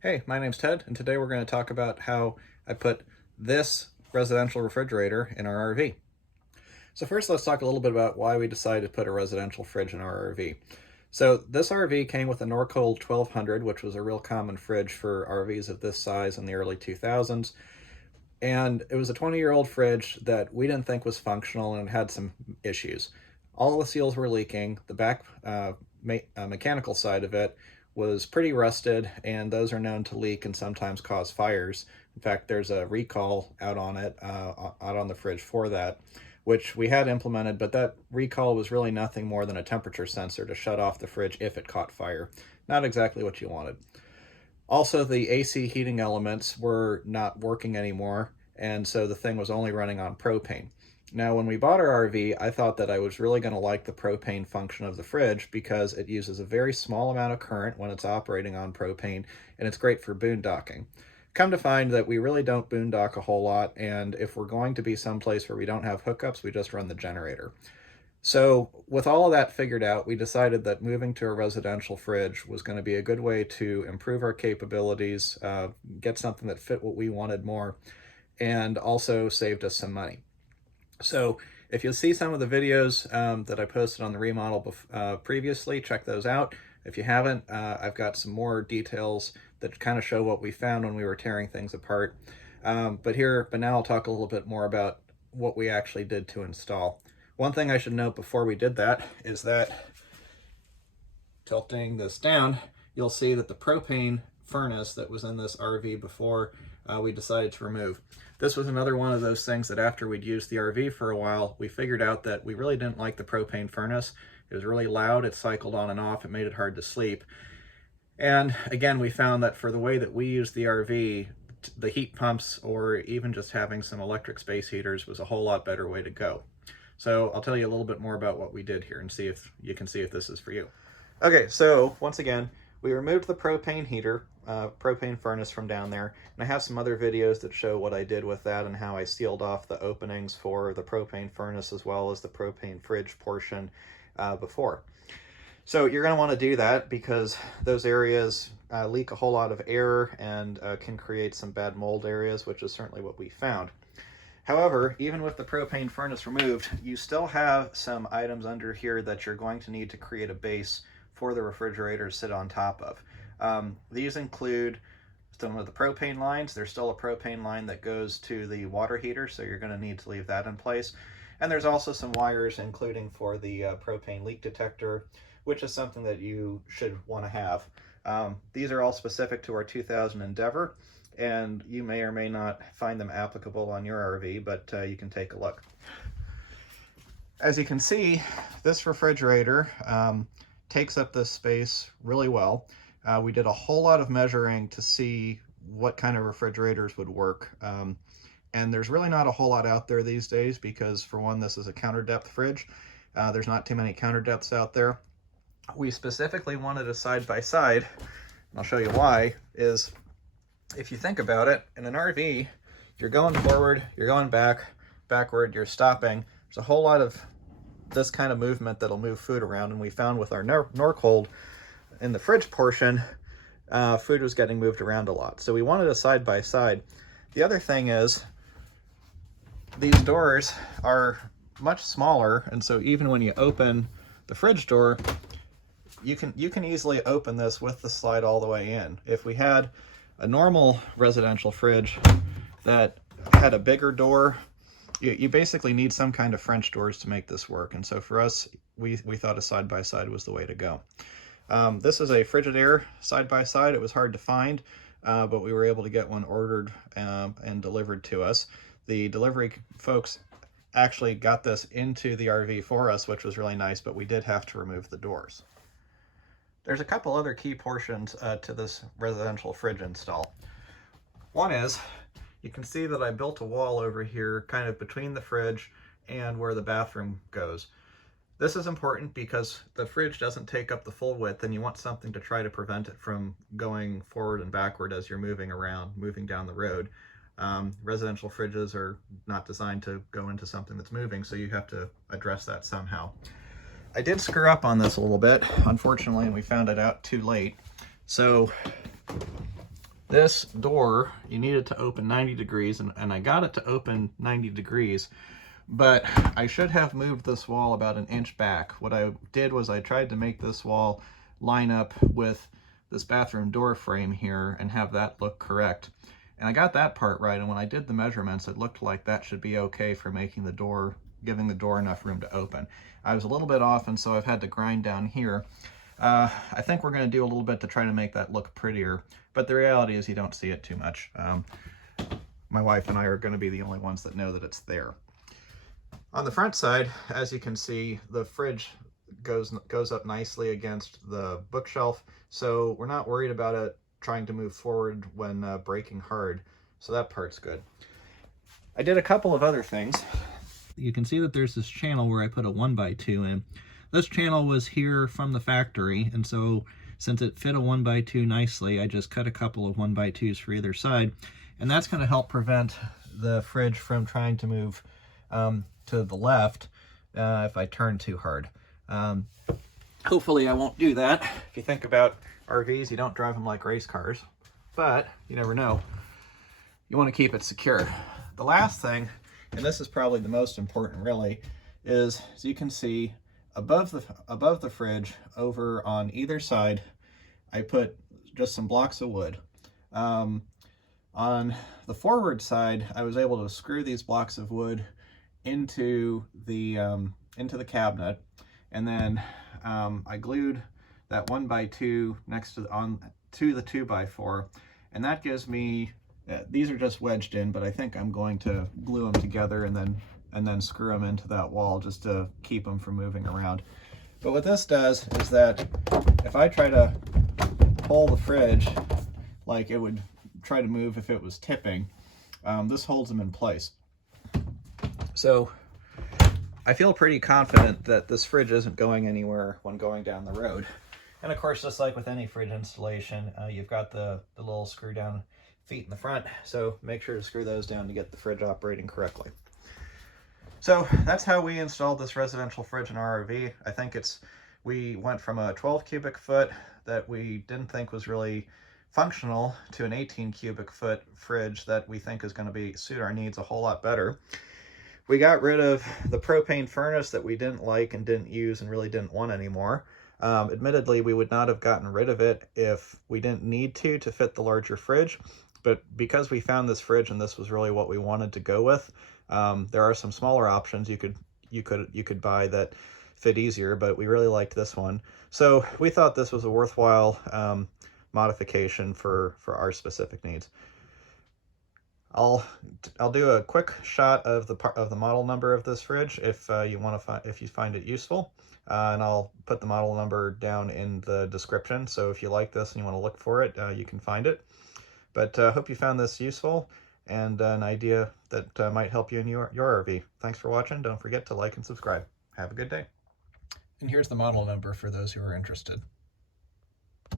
Hey, my name's Ted, and today we're going to talk about how I put this residential refrigerator in our RV. So first, let's talk a little bit about why we decided to put a residential fridge in our RV. So this RV came with a Norcold 1200, which was a real common fridge for RVs of this size in the early 2000s. And it was a 20-year-old fridge that we didn't think was functional and had some issues. All the seals were leaking. The back mechanical side of it was pretty rusted, and those are known to leak and sometimes cause fires. In fact, there's a recall out on it, out on the fridge for that, which we had implemented, but that recall was really nothing more than a temperature sensor to shut off the fridge if it caught fire. Not exactly what you wanted. Also, the AC heating elements were not working anymore, and so the thing was only running on propane. Now, when we bought our RV, I thought that I was really going to like the propane function of the fridge because it uses a very small amount of current when it's operating on propane, and it's great for boondocking. Come to find that we really don't boondock a whole lot, and if we're going to be someplace where we don't have hookups, we just run the generator. So, with all of that figured out, we decided that moving to a residential fridge was going to be a good way to improve our capabilities, get something that fit what we wanted more, and also saved us some money. So, if you'll see some of the videos that I posted on the remodel previously, check those out. If you haven't, I've got some more details that kind of show what we found when we were tearing things apart. But now I'll talk a little bit more about what we actually did to install. One thing I should note before we did that is that, tilting this down, you'll see that the propane furnace that was in this RV before we decided to remove. This was another one of those things that after we'd used the RV for a while, we figured out that we really didn't like the propane furnace. It was really loud, it cycled on and off, it made it hard to sleep. And again, we found that for the way that we used the RV, the heat pumps or even just having some electric space heaters was a whole lot better way to go. So I'll tell you a little bit more about what we did here and see if you can see if this is for you. Okay, so once again, we removed the propane heater, propane furnace from down there, and I have some other videos that show what I did with that and how I sealed off the openings for the propane furnace as well as the propane fridge portion before. So you're going to want to do that because those areas leak a whole lot of air and can create some bad mold areas, which is certainly what we found. However, even with the propane furnace removed, you still have some items under here that you're going to need to create a base for the refrigerator to sit on top of. These include some of the propane lines. There's still a propane line that goes to the water heater, so you're going to need to leave that in place. And there's also some wires, including for the propane leak detector, which is something that you should want to have. These are all specific to our 2000 Endeavor, and you may or may not find them applicable on your RV, but you can take a look. As you can see, this refrigerator takes up this space really well. We did a whole lot of measuring to see what kind of refrigerators would work. And there's really not a whole lot out there these days because, for one, this is a counter depth fridge. There's not too many counter depths out there. We specifically wanted a side-by-side, and I'll show you why, is if you think about it, in an RV, you're going forward, you're going backward, you're stopping. There's a whole lot of this kind of movement that'll move food around, and we found with our Norcold in the fridge portion, food was getting moved around a lot. So we wanted a side-by-side. The other thing is, these doors are much smaller, and so even when you open the fridge door, you can easily open this with the slide all the way in. If we had a normal residential fridge that had a bigger door, you basically need some kind of French doors to make this work. And so for us, we thought a side-by-side was the way to go. This is a Frigidaire side-by-side. It was hard to find, but we were able to get one ordered and delivered to us. The delivery folks actually got this into the RV for us, which was really nice, but we did have to remove the doors. There's a couple other key portions to this residential fridge install. One is, you can see that I built a wall over here kind of between the fridge and where the bathroom goes. This is important because the fridge doesn't take up the full width and you want something to try to prevent it from going forward and backward as you're moving around, moving down the road. Residential fridges are not designed to go into something that's moving, so you have to address that somehow. I did screw up on this a little bit, unfortunately, and we found it out too late. So This door, you need it to open 90 degrees, and I got it to open 90 degrees, but I should have moved this wall about an inch back. What I did was I tried to make this wall line up with this bathroom door frame here and have that look correct. And I got that part right, and when I did the measurements, it looked like that should be okay for making the door, giving the door enough room to open. I was a little bit off, and so I've had to grind down here. I think we're going to do a little bit to try to make that look prettier, but the reality is you don't see it too much. My wife and I are going to be the only ones that know that it's there. On the front side, as you can see, the fridge goes up nicely against the bookshelf, so we're not worried about it trying to move forward when braking hard, so that part's good. I did a couple of other things. You can see that there's this channel where I put a 1x2 in. This channel was here from the factory, and so since it fit a 1x2 nicely, I just cut a couple of 1x2s for either side, and that's going to help prevent the fridge from trying to move to the left if I turn too hard. Hopefully I won't do that. If you think about RVs, you don't drive them like race cars, but you never know. You want to keep it secure. The last thing, and this is probably the most important really, is as you can see above the fridge over on either side, I put just some blocks of wood. On the forward side, I was able to screw these blocks of wood into the cabinet, and then I glued that 1x2 next to the 2x4, and that gives me, these are just wedged in, but I think I'm going to glue them together and then screw them into that wall just to keep them from moving around. But what this does is that if I try to pull the fridge like it would try to move if it was tipping, this holds them in place. So I feel pretty confident that this fridge isn't going anywhere when going down the road. And of course, just like with any fridge installation, you've got the little screw down feet in the front, so make sure to screw those down to get the fridge operating correctly. So that's how we installed this residential fridge in our RV. I think we went from a 12 cubic foot that we didn't think was really functional to an 18 cubic foot fridge that we think is going to suit our needs a whole lot better. We got rid of the propane furnace that we didn't like and didn't use and really didn't want anymore. Admittedly, we would not have gotten rid of it if we didn't need to fit the larger fridge, but because we found this fridge and this was really what we wanted to go with, there are some smaller options you could buy that fit easier, but we really liked this one. So we thought this was a worthwhile modification for our specific needs. I'll do a quick shot of the model number of this fridge if you find it useful, and I'll put the model number down in the description. So if you like this and you want to look for it, you can find it. But hope you found this useful and an idea that might help you in your RV. Thanks for watching. Don't forget to like and subscribe. Have a good day. And here's the model number for those who are interested.